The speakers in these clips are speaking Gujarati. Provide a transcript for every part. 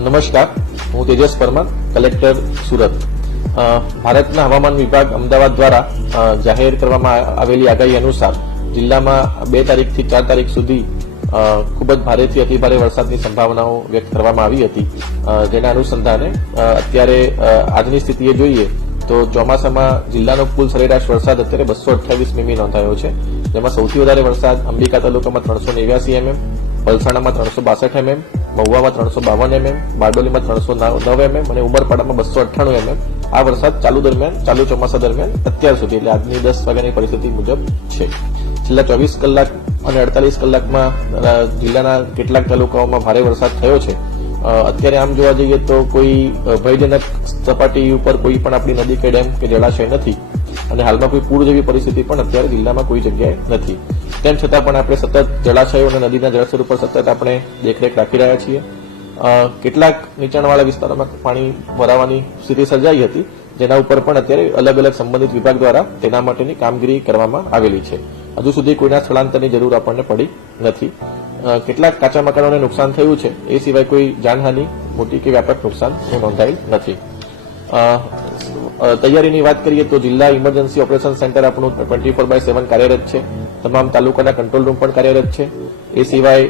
નમસ્કાર, હું તેજસ પરમાર, કલેક્ટર સુરત. ભારતના હવામાન વિભાગ અમદાવાદ દ્વારા જાહેર કરવામાં આવેલી આગાહી અનુસાર જિલ્લામાં 2 તારીખથી 4 તારીખ સુધી ખૂબ જ ભારેથી અતિભારે વરસાદની સંભાવનાઓ વ્યક્ત કરવામાં આવી હતી. જેના અનુસંધાને અત્યારે આજની સ્થિતિએ જોઈએ તો ચોમાસામાં જિલ્લાનો કુલ સરેરાશ વરસાદ અત્યારે 228 મીમી નોંધાયો છે. જેમાં સૌથી વધારે વરસાદ અંબિકા તાલુકામાં 389 mm, વલસાડમાં 362 mm, મહુવામાં 352 mm, બારડોલીમાં 309 mm અને ઉમરપાડામાં 298 mm આ વરસાદ ચાલુ ચોમાસા દરમિયાન અત્યાર સુધી એટલે આજની 10 વાગ્યાની પરિસ્થિતિ મુજબ છે. છેલ્લા 24 કલાક અને 48 કલાકમાં જિલ્લાના કેટલાક તાલુકાઓમાં ભારે વરસાદ થયો છે. અત્યારે આમ જોવા જઈએ તો કોઈ ભયજનક સપાટી ઉપર કોઈ પણ આપણી નદી કે ડેમ કે જળાશય નથી અને હાલમાં કોઈ પૂર જેવી પરિસ્થિતિ પણ અત્યારે જિલ્લામાં કોઈ જગ્યાએ નથી. તેમ છતાં પણ આપણે સતત જળાશયો અને નદીના જળસ્તર ઉપર સતત આપણે દેખરેખ રાખી રહ્યા છીએ. કેટલાક નીચાણવાળા વિસ્તારોમાં પાણી ભરાવાની સ્થિતિ સર્જાઈ હતી, જેના ઉપર પણ અત્યારે અલગ અલગ સંબંધિત વિભાગ દ્વારા તેના માટેની કામગીરી કરવામાં આવેલી છે. હજુ સુધી કોઈના સ્થળાંતરની જરૂર આપણને પડી નથી. કેટલાક કાચા મકાનોને નુકસાન થયું છે, એ સિવાય કોઈ જાનહાની મોટી કે વ્યાપક નુકસાન નોંધાયેલ નથી. તૈયારીની વાત કરીએ તો જિલ્લા ઇમરજન્સી ઓપરેશન સેન્ટર આપણું 24/7 કાર્યરત છે. તમામ તાલુકાના કંટ્રોલ રૂમ પણ કાર્યરત છે. એ સિવાય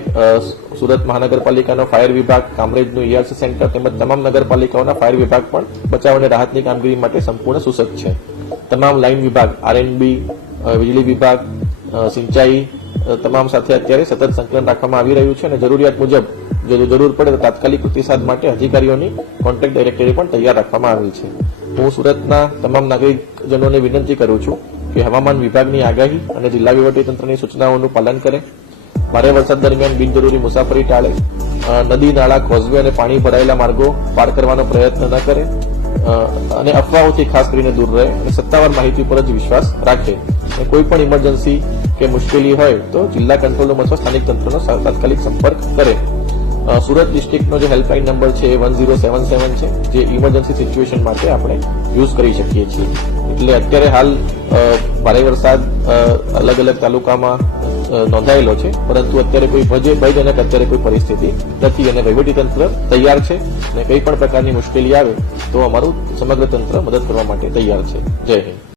સુરત મહાનગરપાલિકાનો ફાયર વિભાગ, કામરેજનું ERC સેન્ટર તેમજ તમામ નગરપાલિકાઓના ફાયર વિભાગ પણ બચાવ અને રાહતની કામગીરી માટે સંપૂર્ણ સુસજ્જ છે. તમામ લાઇન વિભાગ, R&B, વીજળી વિભાગ, સિંચાઈ તમામ સાથે અત્યારે સતત સંકલન રાખવામાં આવી રહ્યું છે અને જરૂરિયાત મુજબ જો જરૂર પડે તો તાત્કાલિક પ્રતિસાદ માટે અધિકારીઓની કોન્ટેક્ટ ડાયરેક્ટરી પણ તૈયાર રાખવામાં આવેલ છે. હું સુરતના તમામ નાગરિકજનોને વિનંતી કરું છું કે હવામાન વિભાગની આગાહી અને જિલ્લા વહીવટીતંત્રની સૂચનાઓનું પાલન કરે. ભારે વરસાદ દરમિયાન બિનજરૂરી મુસાફરી ટાળે. નદી, નાળા, કોઝવે અને પાણી ભરાયેલા માર્ગો પાર કરવાનો પ્રયત્ન ન કરે અને અફવાઓથી ખાસ કરીને દૂર રહે અને સત્તાવાર માહિતી પર જ વિશ્વાસ રાખે. કોઈ પણ ઇમરજન્સી કે મુશ્કેલી હોય તો જિલ્લા કંટ્રોલ રૂમ અથવા સ્થાનિક તંત્રનો તાત્કાલિક સંપર્ક કરે. સુરત ડિસ્ટ્રિક્ટનો જે હેલ્પલાઇન નંબર છે એ 1077 છે, જે ઇમરજન્સી સિચ્યુએશન માટે આપણે યુઝ કરી શકીએ છીએ. એટલે અત્યારે હાલ ભારે વરસાદ અલગ અલગ તાલુકામાં નોંધાયેલો છે, પરંતુ અત્યારે કોઈ ભયજનક અત્યારે કોઈ પરિસ્થિતિ નથી અને વહીવટીતંત્ર તૈયાર છે અને કંઈ પણ પ્રકારની મુશ્કેલી આવે તો અમારું સમગ્ર તંત્ર મદદ કરવા માટે તૈયાર છે. જય હિન્દ.